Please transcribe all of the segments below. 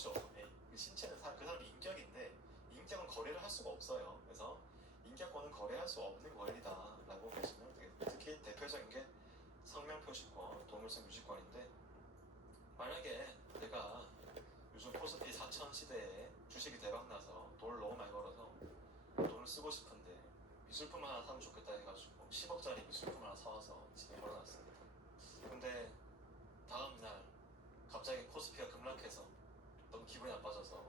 거죠. 그 신체는 그 사람의 인격인데 인격은 거래를 할 수가 없어요. 그래서 인격권은 거래할 수 없는 권리다라고 보시면 되겠습니다. 특히 대표적인 게 성명표시권, 동물성 유지권인데 만약에 내가 요즘 코스피 4천 시대에 주식이 대박나서 돈을 너무 많이 벌어서 돈을 쓰고 싶은데 미술품 하나 사면 좋겠다 해가지고 10억짜리 미술품 하나 사와서 집에 걸어놨습니다. 근데 다음날 갑자기 코스피가 급락해서 너무 기분이 나빠져서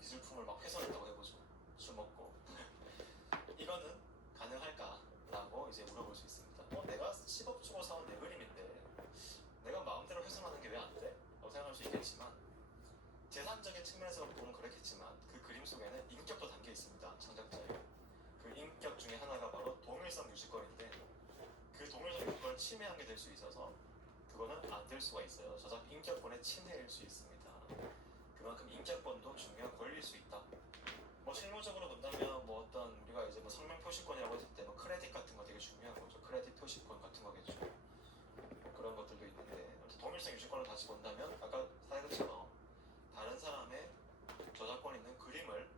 미술품을 막 훼손했다고 해보죠. 술 먹고 이거는 가능할까? 라고 이제 물어볼 수 있습니다. 내가 10억 주고 사온 내 그림인데 내가 마음대로 훼손하는 게 왜 안 돼? 라고 생각할 수 있겠지만 재산적인 측면에서 보면 그렇겠지만 그 그림 속에는 인격도 담겨 있습니다. 창작자의 그 인격 중에 하나가 바로 동일성 유지권인데 그 동일성 유지권을 침해한 게 될 수 있어서 그거는 안 될 수가 있어요. 저작 인격권의 침해일 수 있습니다. 그만큼 인격권도 중요한 권리일 수 있다. 실무적으로 본다면 어떤 우리가 이제 성명 표시권이라고 했을 때 크레딧 같은 거 되게 중요한 거죠. 크레딧 표시권 같은 거겠죠. 그런 것들도 있는데 동일성 유지권을 다시 본다면 아까 사례처럼 다른 사람의 저작권 있는 그림을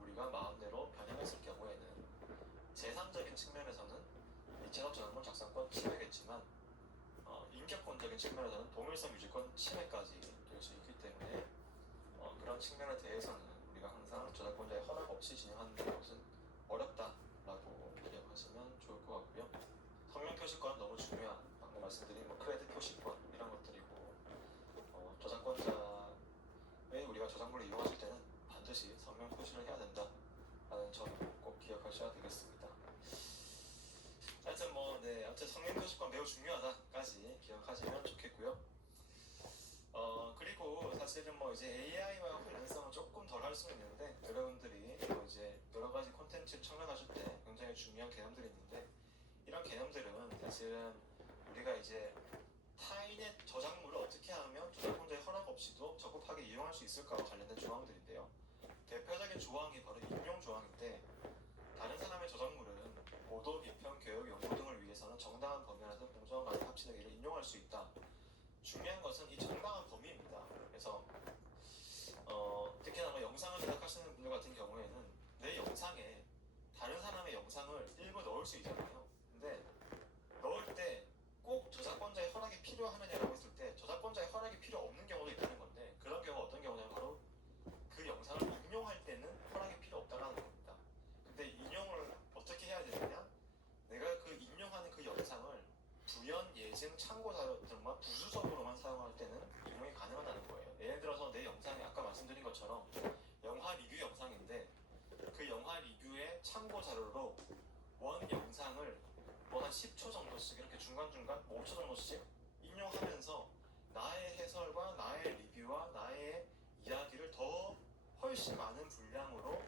우리가 마음대로 변형했을 경우에는 재산적인 측면에서는 이체적 저작권 작성권 침해겠지만 인격권적인 측면에서는 동일성 유지권 침해까지 될 수 있기 때문에 그런 측면에 대해서는 우리가 항상 저작권자의 허락 없이 진행하는 것은 어렵다라고 기억하시면 좋을 것 같고요. 성명 표시권 너무 중요한 방금 말씀드린 크레딧 표시권 이런 것들이고 저작권자의 우리가 저작물을 이용하실 때는 반드시 성명 표시를 해야 된다라는 점을 꼭 기억하셔야 되겠습니다. 하여튼 성명 표시권 매우 중요하다까지 기억하시면 좋겠고요. 그리고 사실은 이제 AI와 관련성은 조금 덜 할 수는 있는데 여러분들이 이제 여러 가지 콘텐츠를 청량하실 때 굉장히 중요한 개념들이 있는데 이런 개념들은 사실은 우리가 이제 타인의 저작물을 어떻게 하면 저작권자의 허락 없이도 적법하게 이용할 수 있을까와 관련된 조항들인데요. 대표적인 조항이 바로 인용 조항인데 다른 사람의 저작물은 보도, 비평, 교육, 연구 등을 위해서는 정당한 범위 안에서 공정한 가치 합치는 일을 인용할 수 있다. 중요한 것은 이 정당한 범위입니다. 그래서 특히나 영상을 제작하시는 분들 같은 경우에는 내 영상에 다른 사람의 영상을 일부 넣을 수 있잖아요. 근데 넣을 때 꼭 저작권자의 허락이 필요하느냐라고 했을 때 저작권자의 허락이 필요 없는 경우도 있다는 건데 그런 경우가 어떤 경우냐면 바로 그 영상을 인용할 때는 허락이 필요 없다는 겁니다. 근데 인용을 어떻게 해야 되느냐? 내가 그 인용하는 그 영상을 부연, 예증, 참고 자료 등만 부수적으로만 사용할 때는 인용이 가능하다는 거예요. 예를 들어서 내 영상이 아까 말씀드린 것처럼 영화 리뷰 영상인데 그 영화 리뷰의 참고 자료로 원 영상을 한 10초 정도씩 이렇게 중간중간 5초 정도씩 인용하면서 나의 해설과 나의 리뷰와 나의 이야기를 더 훨씬 많은 분량으로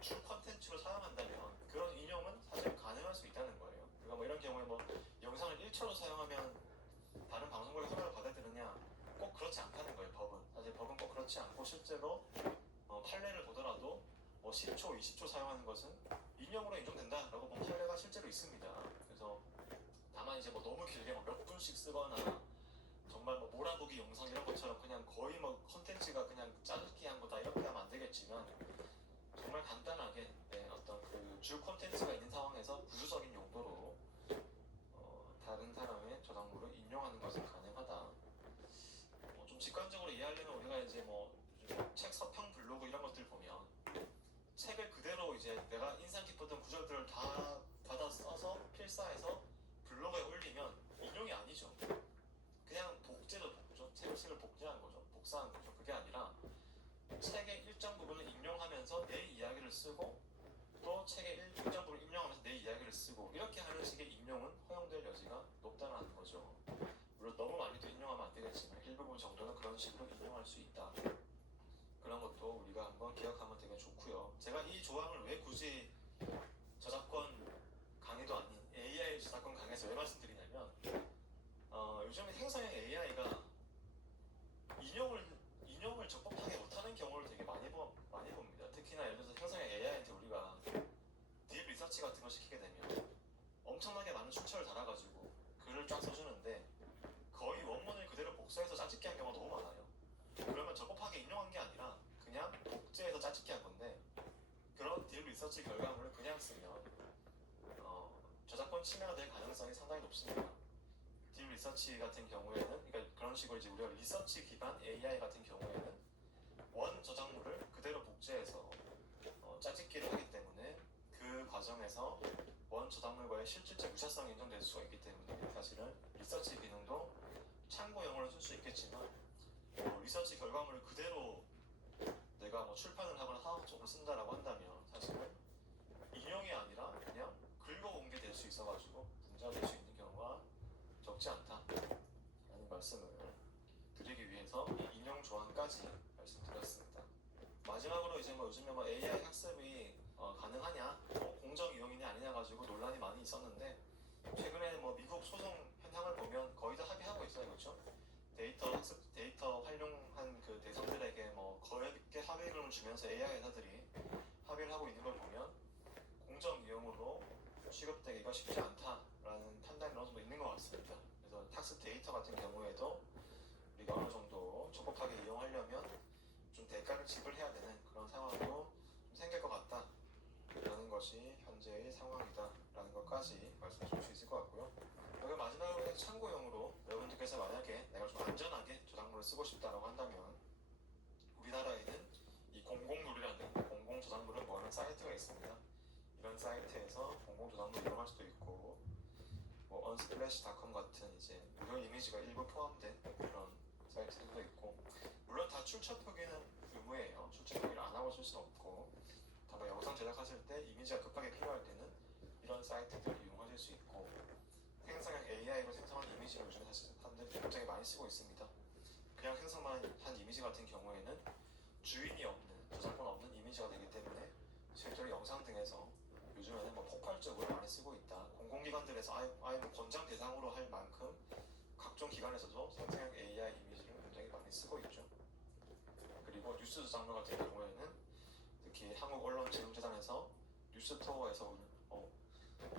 주 컨텐츠로 사용한다면 그런 인용은 사실 가능할 수 있다는 거예요. 그러니까 이런 경우에 영상을 1초로 사용하면 다른 방송국의 허락을 받아야 되느냐? 꼭 그렇지 않다는 거예요. 법은. 사실 법은 꼭 그렇지 않고 실제로 판례를 보더라도 10초, 20초 사용하는 것은 인용으로 인정된다라고 본 판례가 실제로 있습니다. 그래서 다만 이제 너무 길게 몇 분씩 쓰거나 정말 몰아보기 영상 이런 것처럼 그냥 거의 컨텐츠가 그냥 짜깁기 한 거다 이렇게 하면 안 되겠지만 정말 간단하게 어떤 그 주 콘텐츠가 있는 상황에서 부수적인 용도로 다른 사람의 저작물을 인용하는 것은 가능하다. 좀 직관적으로 이해하려면 우리가 이제 책 서평 블로그 이런 것들 보면 책을 그대로 이제 내가 인상 깊었던 구절들을 다 받아 써서 필사해서 블로그에 올리면 인용이 아니죠. 그냥 복제죠, 복죠. 책을 복제한 거죠. 복사한 거죠. 그게 아니라 책의 일정 부분을 인용하면서 내 이야기를 쓰고 또 책의 일정 부분을 인용하면서 내 이야기를 쓰고 이렇게 하는 식의 인용은 허용될 여지가 높다는 거죠. 물론 너무 많이도 인용하면 안 되겠지만 일부분 정도는 그런 식으로 인용할 수 있다. 그런 것도 우리가 한번 기억하면 되게 좋고요. 제가 이 조항을 왜 굳이 저작권 강의도 아닌 AI 저작권 강의에서 왜 말씀드리냐면 요즘에 생성형 AI가 인용을 적법하게 못하는 경우를 되게 많이 봅니다. 특히나 예를 들어서 생성형 AI한테 우리가 딥 리서치 같은 걸 시키게 되면 엄청나게 많은 출처를 달아가지고 글을 쫙 써주는데 거의 원문을 그대로 복사해서 짜집기 한 경우가 너무 많아요. 그러면 적법하게 인용한 게 아니라 복제해서 짜집기 한 건데 그런 딥 리서치 결과물을 그냥 쓰면 저작권 침해가 될 가능성이 상당히 높습니다. 딥 리서치 같은 경우에는 그러니까 그런 식으로 이제 우리가 리서치 기반 AI 같은 경우에는 원 저작물을 그대로 복제해서 짜집기를 하기 때문에 그 과정에서 원 저작물과의 실질적 유사성이 인정될 수가 있기 때문에 사실은 리서치 기능도 참고용으로 쓸 수 있겠지만 리서치 결과물을 그대로 내가 출판을 하거나 사업적으로 쓴다라고 한다면 사실은 인용이 아니라 그냥 긁어온 게 될 수 있어가지고 문제가 될 수 있는 경우가 적지 않다라는 말씀을 드리기 위해서 이 인용 조항까지 말씀드렸습니다. 마지막으로 이제 요즘에 AI 학습이 가능하냐, 공정 이용이냐 아니냐 가지고 논란이 많이 있었는데 최근에 미국 소송 현황을 보면 거의 다 합의하고 있어요, 그렇죠? 데이터 활용한 그 대상들에게 거액의 합의금을 주면서 AI 회사들이 합의를 하고 있는 걸 보면 공정 이용으로 취급되기가 쉽지 않다라는 판단이 어느 정도 있는 것 같습니다. 그래서 탁스 데이터 같은 경우에도 우리가 어느 정도 적법하게 이용하려면 좀 대가를 지불해야 되는 그런 상황도 좀 생길 것 같다라는 것이 현재의 상황이다라는 것까지 말씀드릴 수 있을 것 같고요. 여기 마지막으로 참고용으로 여러분들께서 만약에 내가 좀 안전하게 저작물을 쓰고 싶다라고 한다면 우리나라에는 이 공공놀이라는 공공저작물을 모으는 사이트가 있습니다. 이런 사이트에서 공공저작물을 이용할 수도 있고 unsplash.com 같은 이제 무료 이미지가 일부 포함된 그런 사이트들도 있고 물론 다 출처 표기는 의무예요. 출처 표기를 안 하고 쓸 수는 없고 다만 영상 제작하실 때 이미지가 급하게 필요할 때는 이런 사이트들을 이용하실 수 있고 생성형 AI로 생성한 이미지를 요즘에 사실 사람들이 굉장히 많이 쓰고 있습니다. 그냥 생성만 한 이미지 같은 경우에는 주인이 없는, 저작권 없는 이미지가 되기 때문에 실제로 영상 등에서 요즘에는 폭발적으로 많이 쓰고 있다. 공공기관들에서 아예 권장 대상으로 할 만큼 각종 기관에서도 생성형 AI 이미지를 굉장히 많이 쓰고 있죠. 그리고 뉴스 저작물 같은 경우에는 특히 한국언론진흥재단에서 뉴스토어에서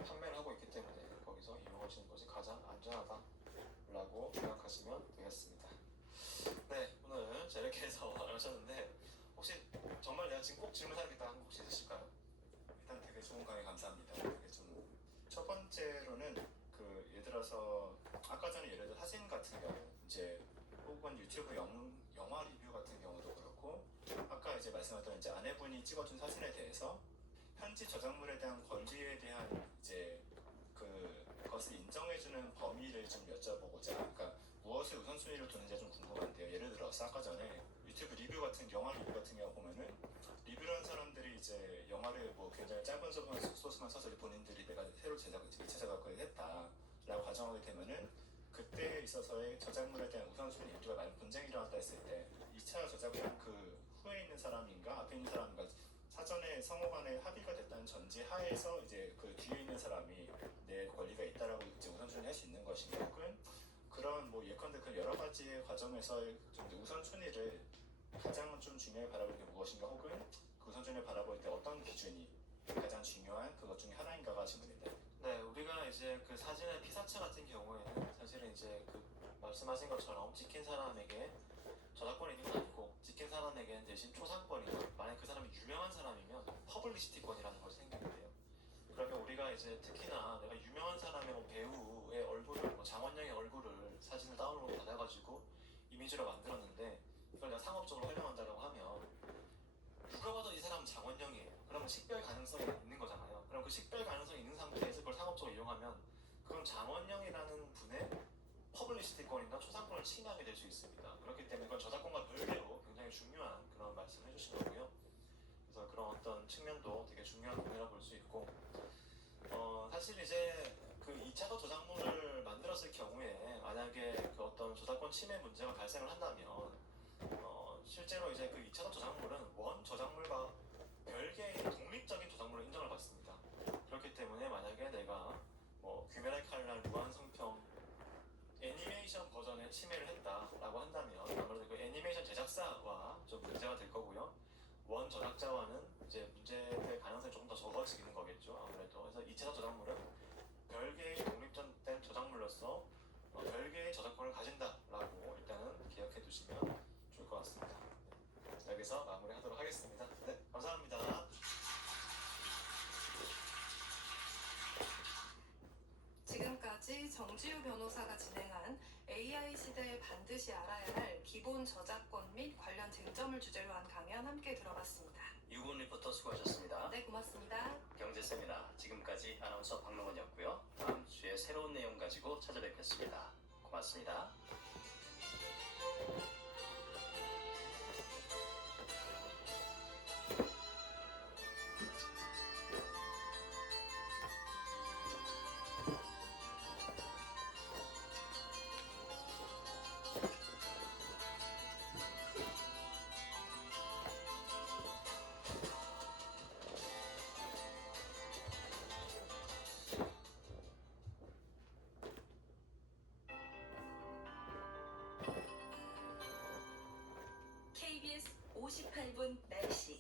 판매를 하고 있기 때문에 거기서 이용하시는 것이 가장 안전하다라고 생각하시면 되겠습니다. 네, 오늘 제가 이렇게 해서 알려줬는데 혹시 정말 내가 지금 꼭 질문하겠다 한 거 혹시 있으실까요? 일단 되게 좋은 강의 감사합니다. 되게 좀 첫 번째로는 예를 들어서 아까 전에 예를 들어 사진 같은 경우 이제 혹은 유튜브 영화 리뷰 같은 경우도 그렇고 아까 이제 말씀하셨던 이제 아내분이 찍어준 사진에 대해서 편집 저작물에 대한 권리에 대한 이제 그것을 인정해주는 범위를 좀 여쭤보고자 그러니까 무엇을 우선순위로 두는지 좀 궁금한데요. 예를 들어서 아까 전에 유튜브 리뷰 같은 영화 리뷰 같은 경우 보면은 리뷰라는 사람들이 이제 영화를 굉장히 짧은 소스만 써서 본인들이 내가 새로 2차 제작을 했다라고 가정하게 되면은 그때에 있어서의 저작물에 대한 우선순위 우리가 만약 분쟁이 일어났다 했을 때 2차 저작물은 그 후에 있는 사람인가 앞에 있는 사람인가 사전에 상호 간에 합의가 됐다는 전제 하에서 이제 그 뒤에 있는 사람이 내 권리가 있다라고 이제 우선순위 할 수 있는 것인가 혹은 그런 예컨대 그 여러 가지의 과정에서의 좀 우선순위를 가장 좀 중요하게 바라볼 게 무엇인가 혹은 그 우선순위를 바라볼 때 어떤 기준이 가장 중요한 그것 중에 하나인가가 질문입니다. 네, 우리가 이제 그 사진의 피사체 같은 경우에는 사실은 이제 그 말씀하신 것처럼 찍힌 사람에게 저작권이 있는 건 아니고 찍힌 사람에게는 대신 초상권이나 만약 그 사람이 유명한 사람이면 퍼블리시티권이라는 것이 생기는데요. 그러면 우리가 이제 특히나 내가 유명한 사람의 배우의 얼굴을 장원영의 얼굴을 사진을 다운로드 받아가지고 이미지로 만들었는데 이걸 내가 상업적으로 활용한다고 하면 누가 봐도 이 사람은 장원영이에요. 그러면 식별 가능성이 있는 거잖아요. 그럼 그 식별 가능성이 있는 상태에서 그걸 상업적으로 이용하면 그럼 장원영이라는 분의 퍼블리시티권이나 초상권을 침해하게 될 수 있습니다. 그렇기 때문에 이건 저작권과 별개로 굉장히 중요한 그런 말씀을 해주신 거고요. 그래서 그런 어떤 측면도 되게 중요한 부분이라고 볼 수 있고 사실 이제 그 2차도 저작물을 만들었을 경우에 만약에 그 어떤 저작권 침해 문제가 발생을 한다면 실제로 이제 그 2차도 저작물은 원 저작물과 별개의 독립적인 저작물로 인정을 받습니다. 그렇기 때문에 만약에 내가 귀멸의 칼날 무한성평 애니메이션 버전에 침해를 했다라고 한다면 아무래도 그 애니메이션 제작사와 좀 문제가 될 거고요. 원 저작자와는 이제 문제될 가능성이 조금 더 적어지는 거겠죠. 아무래도 그래서 2차 저작물은 별개의 독립된 저작물로서 별개의 저작권을 가진다라고 일단은 기억해 두시면 좋을 것 같습니다. 여기서 마무리하도록 하겠습니다. 정지우 변호사가 진행한 AI 시대에 반드시 알아야 할 기본 저작권 및 관련 쟁점을 주제로 한 강연 함께 들어봤습니다. 유군 리포터 수고하셨습니다. 네, 고맙습니다. 경제 세미나 지금까지 아나운서 박노원이었고요. 다음 주에 새로운 내용 가지고 찾아뵙겠습니다. 고맙습니다. KBS 58분 날씨.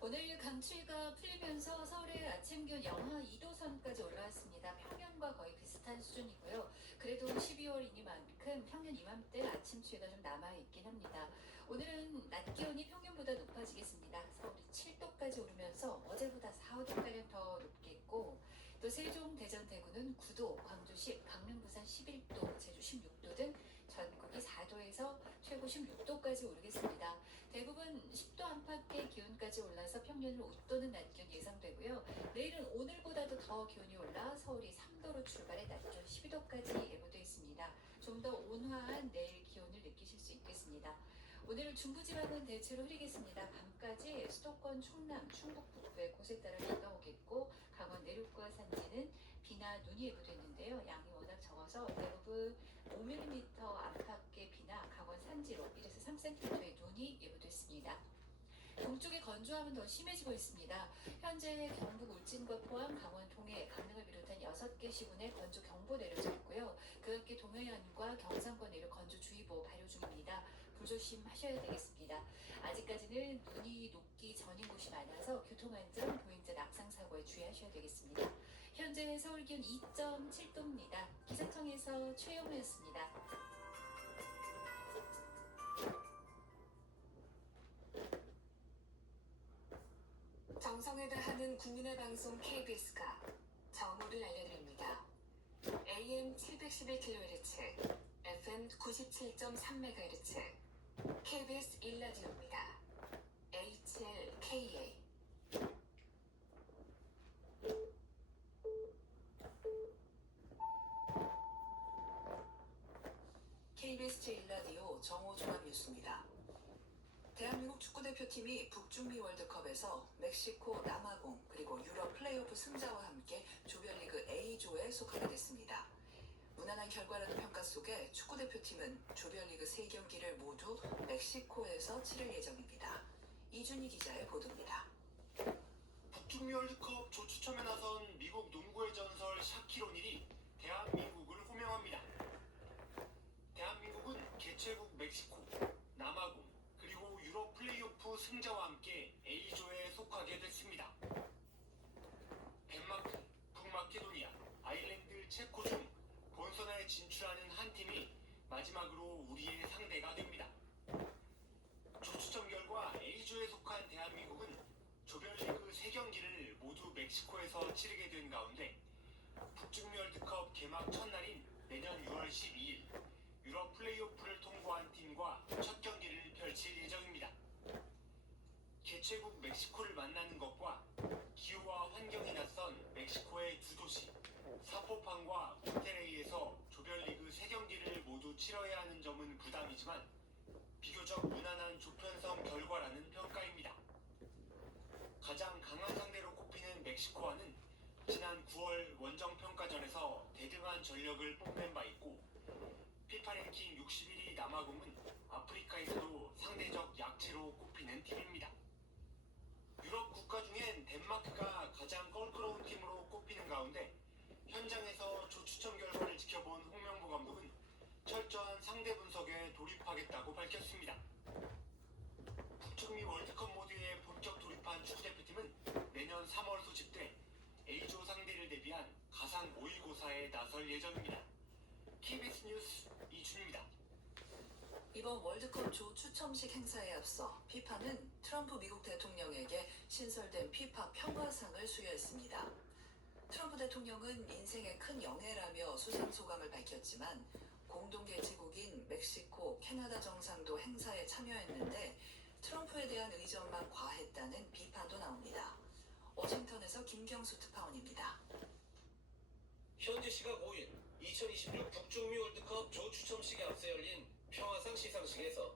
오늘 강추위가 풀리면서 서울의 아침 기온 영하 2도 선까지 올라왔습니다. 평년과 거의 비슷한 수준이고요. 그래도 12월이니만큼 평년 이맘때 아침 추위가 좀 남아있긴 합니다. 오늘은 낮 기온이 평년보다 높아지겠습니다. 서울이 7도까지 오르면서 어제보다 4, 5도가량 더 높겠고, 또 세종, 대전, 대구는 9도, 광주 10, 강릉, 부산 11도, 제주 16도 등 전국이 4도에서 최고 16도까지 오르겠습니다. 대부분 10도 안팎의 기온까지 올라서 평년을 웃도는 낮 기온 예상되고요. 내일은 오늘보다도 더 기온이 올라 서울이 3도로 출발해 낮 기온 12도까지 예보되어 있습니다. 좀 더 온화한 내일 기온을 느끼실 수 있겠습니다. 오늘 중부지방은 대체로 흐리겠습니다. 밤까지 수도권, 충남, 충북 북부에 곳에 따라 비가 오겠고, 강원 내륙과 산지는 비나 눈이 예보되는데요. 양이 워낙 적어서 대부분 5mm 안팎의 비나 강원 산지로 1에서 3cm의 눈이 예보됐습니다. 동쪽의 건조함은 더 심해지고 있습니다. 현재 경북 울진과 포항, 강원 동해, 강릉을 비롯한 6개 시군에 건조 경보 내려져 있고요. 그 밖에 동해안과 경상권 내륙 건조주의보 발효 중입니다. 불조심하셔야 되겠습니다. 아직까지는 눈이 녹기 전인 곳이 많아서 교통안전, 보행자 낙상 사고에 주의하셔야 되겠습니다. 현재 서울 기온 2.7도입니다. 기상청에서 최영우였습니다. 정성을 다하는 국민의 방송 KBS가 정오를 알려드립니다. AM 711kHz, FM 97.3MHz, KBS 1라디오입니다. HLKA. KBS 제1라디오 정오 종합 뉴스입니다. 대한민국 축구대표팀이 북중미 월드컵에서 멕시코, 남아공, 그리고 유럽 플레이오프 승자와 함께 조별리그 A조에 속하게 됐습니다. 무난한 결과라는 평가 속에 축구대표팀은 조별리그 3경기를 모두 멕시코에서 치를 예정입니다. 이준희 기자의 보도입니다. 북중미 월드컵 조 추첨에 나선 미국 농구의 전설 샤킬 오닐이 대한민국을 호명합니다. 대한민국은 개최국 멕시코, 남아공, 그리고 유럽 플레이오프 승자와 함께 A조에 속하게 됐습니다. 덴마크, 북마케도니아, 아일랜드, 체코 중 본선에 진출하는 한 팀이 마지막으로 우리의 상대가 됩니다. 조추첨 결과 A조에 속한 대한민국은 조별리그 3경기를 모두 멕시코에서 치르게 된 가운데 북중미 월드컵 개막 첫날인 내년 6월 12일 유럽 플레이오프를 통과한 팀과 첫 경기를 펼칠 예정입니다. 개최국 멕시코를 만나는 것과 기후와 환경이 낯선 멕시코의 두 도시 사포판과 몬테레이에서 조별리그 3경기를 모두 치러야 하는 점은 부담이지만 비교적 무난한 조편성 결과라는 평가입니다. 가장 강한 상대로 꼽히는 멕시코와는 지난 9월 원정평가전에서 대등한 전력을 뽐낸 바 있고 피파 랭킹 61위 남아공은 아프리카에서도 상대적 약체로 꼽히는 팀입니다. 유럽 국가 중엔 덴마크가 가장 껄끄러운 팀으로 꼽히는 가운데 현장에서 조추첨 결과를 지켜본 홍명보 감독은 철저한 상대 분석에 돌입하겠다고 밝혔습니다. 북중미 월드컵 모드에 본격 돌입한 축구대표팀은 내년 3월 소집돼 A조 상대를 대비한 가상 모의고사에 나설 예정입니다. KBS 뉴스 이준입니다. 이번 월드컵 조 추첨식 행사에 앞서 피파는 트럼프 미국 대통령에게 신설된 피파 평화상을 수여했습니다. 트럼프 대통령은 인생의 큰 영예라며 수상 소감을 밝혔지만 공동 개최국인 멕시코, 캐나다 정상도 행사에 참여했는데 트럼프에 대한 의전만 과했다는 비판도 나옵니다. 워싱턴에서 김경수 특파원입니다. 현지 시각 5일 2026 북중미 월드컵 조 추첨식에 앞서 열린 평화상 시상식에서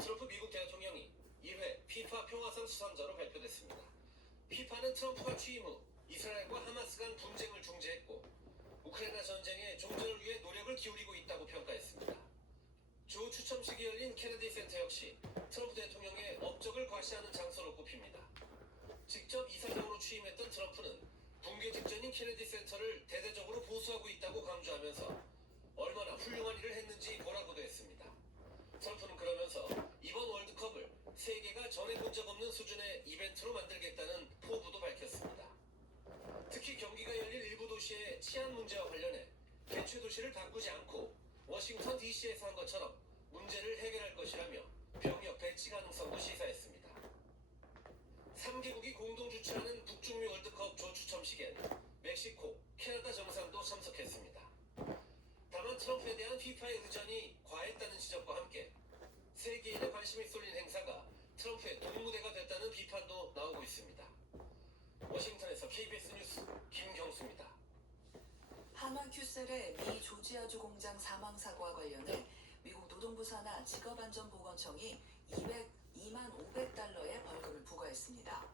트럼프 미국 대통령이 1회 피파 평화상 수상자로 발표됐습니다. 피파는 트럼프가 취임 후 이스라엘과 하마스 간 분쟁을 중재했고 우크라이나 전쟁의 종전을 위해 노력을 기울이고 있다고 평가했습니다. 조 추첨식이 열린 케네디 센터 역시 트럼프 대통령의 업적을 과시하는 장소로 꼽힙니다. 직접 이사장으로 취임했던 트럼프는 붕괴 직전인 케네디 센터를 대대적으로 보수하고 있다고 강조하면서 얼마나 훌륭한 일을 했는지 보라고도 했습니다. 트럼프는 그러면서 이번 월드컵을 세계가 전해 본 적 없는 수준의 이벤트로 만들겠다는 포부도 밝혔습니다. 특히 경기가 열릴 일부 도시의 치안 문제와 관련해 개최 도시를 바꾸지 않고 워싱턴 DC에서 한 것처럼 문제를 해결할 것이라며 병력 배치 가능성도 시사했습니다. 3개국이 공동 주최하는 북중미 월드컵 조 추첨식엔 멕시코, 캐나다 정상도 참석했습니다. 다만 트럼프에 대한 피파의 의전이 과했다는 지적과 함께 세계인의 관심이 쏠린 행사가 트럼프의 동무대가 됐다는 비판도 나오고 있습니다. 워싱턴에서 KBS 뉴스 김경수입니다. 한화 큐셀의 미 조지아주 공장 사망 사고와 관련해 미국 노동부 산하 직업안전보건청이 2만 500달러의 벌금을 부과했습니다.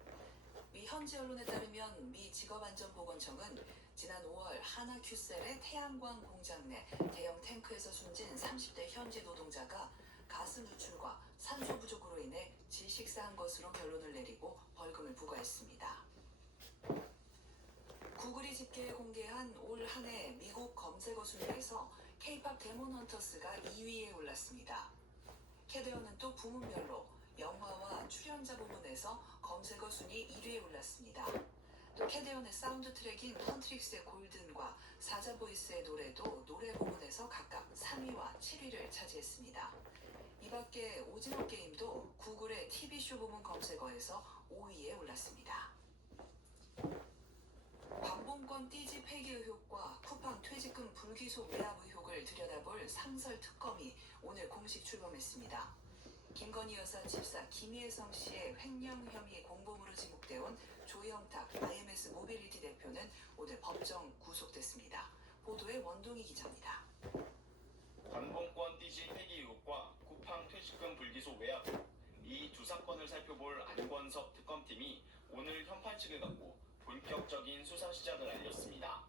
미 현지 언론에 따르면 미 직업안전보건청은 지난 5월 한화 큐셀의 태양광 공장 내 대형 탱크에서 숨진 30대 현지 노동자가 가스 누출과 산소 부족으로 인해 질식사한 것으로 결론을 내리고 벌금을 부과했습니다. 구글이 집계해 공개한 올 한 해 미국 검색어 순위에서 K-팝 데몬 헌터스가 2위에 올랐습니다. 캐데어는 또 부문별로 영화와 출연자 부문에서 검색어 순위 1위에 올랐습니다. 또 캐데어의 사운드 트랙인 컨트릭스의 골든과 사자보이스의 노래도 노래 부문에서 각각 3위와 7위를 차지했습니다. 이 밖에 오징어 게임도 구글의 TV쇼 부문 검색어에서 5위에 올랐습니다. 관봉권 띠지 폐기 의혹과 쿠팡 퇴직금 불기소 외압 의혹을 들여다볼 상설 특검이 오늘 공식 출범했습니다. 김건희 여사 집사 김희애성 씨의 횡령 혐의 공범으로 지목돼 온 조영탁 IMS 모빌리티 대표는 오늘 법정 구속됐습니다. 보도에 원동희 기자입니다. 관봉권 띠지 폐기 의혹과 쿠팡 퇴직금 불기소 외압 이 두 사건을 살펴볼 안권섭 특검팀이 오늘 현판식을 갖고 본격적인 수사 시작을 알렸습니다.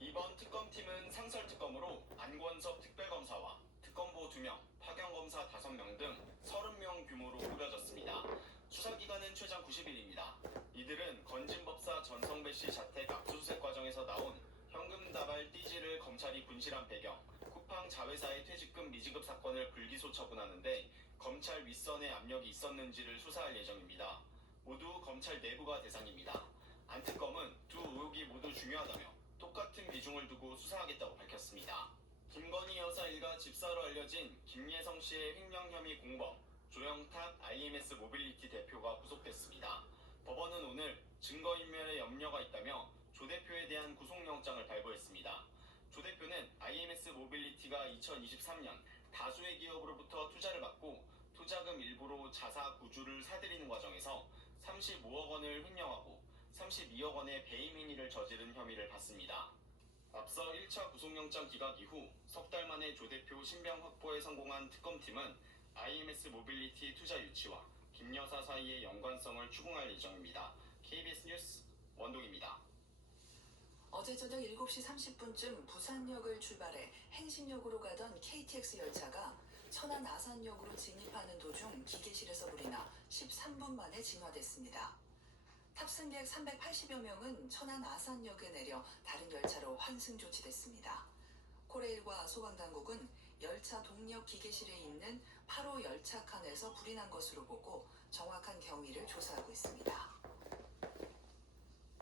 이번 특검팀은 상설특검으로 안권섭 특별검사와 특검보 2명, 파견검사 5명 등 30명 규모로 꾸려졌습니다. 수사기간은 최장 90일입니다. 이들은 건진법사 전성배 씨 자택 압수수색 과정에서 나온 현금 다발 띠지를 검찰이 분실한 배경, 쿠팡 자회사의 퇴직금 미지급 사건을 불기소 처분하는데 검찰 윗선의 압력이 있었는지를 수사할 예정입니다. 모두 검찰 내부가 대상입니다. 안 특검은 두 의혹이 모두 중요하다며 똑같은 비중을 두고 수사하겠다고 밝혔습니다. 김건희 여사 일가 집사로 알려진 김예성 씨의 횡령 혐의 공범 조영탁 IMS 모빌리티 대표가 구속됐습니다. 법원은 오늘 증거인멸에 염려가 있다며 조 대표에 대한 구속영장을 발부했습니다. 조 대표는 IMS 모빌리티가 2023년 다수의 기업으로부터 투자를 받고 투자금 일부로 자사 구주를 사들이는 과정에서 35억 원을 횡령하고 32억 원의 배임 행위를 저지른 혐의를 받습니다. 앞서 1차 구속영장 기각 이후 석 달 만에 조 대표 신병 확보에 성공한 특검팀은 IMS 모빌리티 투자 유치와 김 여사 사이의 연관성을 추궁할 예정입니다. KBS 뉴스 원동입니다. 어제 저녁 7시 30분쯤 부산역을 출발해 행신역으로 가던 KTX 열차가 천안 아산역으로 진입하는 도중 기계실에서 불이 나 13분 만에 진화됐습니다. 탑승객 380여 명은 천안 아산역에 내려 다른 열차로 환승 조치됐습니다. 코레일과 소방당국은 열차 동력 기계실에 있는 8호 열차 칸에서 불이 난 것으로 보고 정확한 경위를 조사하고 있습니다.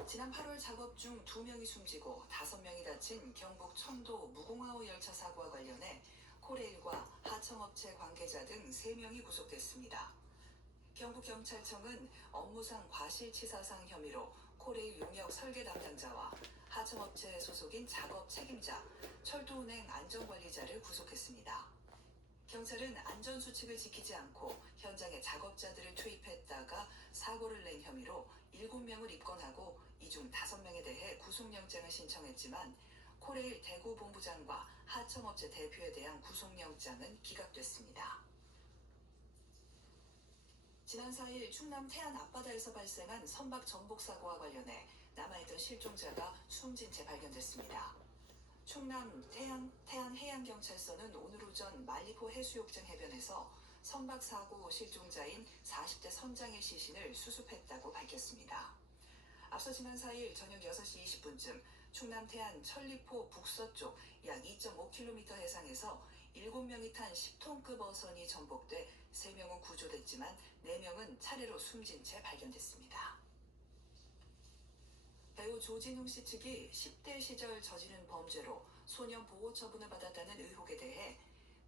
지난 8월 작업 중 2명이 숨지고 5명이 다친 경북 청도 무공화호 열차 사고와 관련해 코레일과 하청업체 관계자 등 3명이 구속됐습니다. 경북경찰청은 업무상 과실치사상 혐의로 코레일 용역 설계 담당자와 하청업체 소속인 작업 책임자, 철도운행 안전관리자를 구속했습니다. 경찰은 안전수칙을 지키지 않고 현장에 작업자들을 투입했다가 사고를 낸 혐의로 7명을 입건하고 이 중 5명에 대해 구속영장을 신청했지만 코레일 대구본부장과 하청업체 대표에 대한 구속영장은 기각됐습니다. 지난 4일 충남 태안 앞바다에서 발생한 선박 전복 사고와 관련해 남아있던 실종자가 숨진 채 발견됐습니다. 충남 태안 해양경찰서는 오늘 오전 말리포 해수욕장 해변에서 선박 사고 실종자인 40대 선장의 시신을 수습했다고 밝혔습니다. 앞서 지난 4일 저녁 6시 20분쯤 충남 태안 천리포 북서쪽 약 2.5km 해상에서 7명이 탄 10톤급 어선이 전복돼 3명은 구조됐지만 4명은 차례로 숨진 채 발견됐습니다. 배우 조진웅 씨 측이 10대 시절 저지른 범죄로 소년 보호 처분을 받았다는 의혹에 대해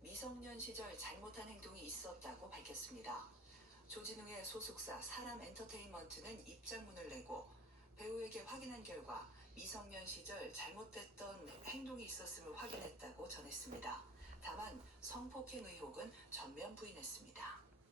미성년 시절 잘못한 행동이 있었다고 밝혔습니다. 조진웅의 소속사 사람엔터테인먼트는 입장문을 내고 배우에게 확인한 결과 미성년 시절 잘못됐던 행동이 있었음을 확인했다고 전했습니다. 다만 성폭행 의혹은 전면 부인했습니다.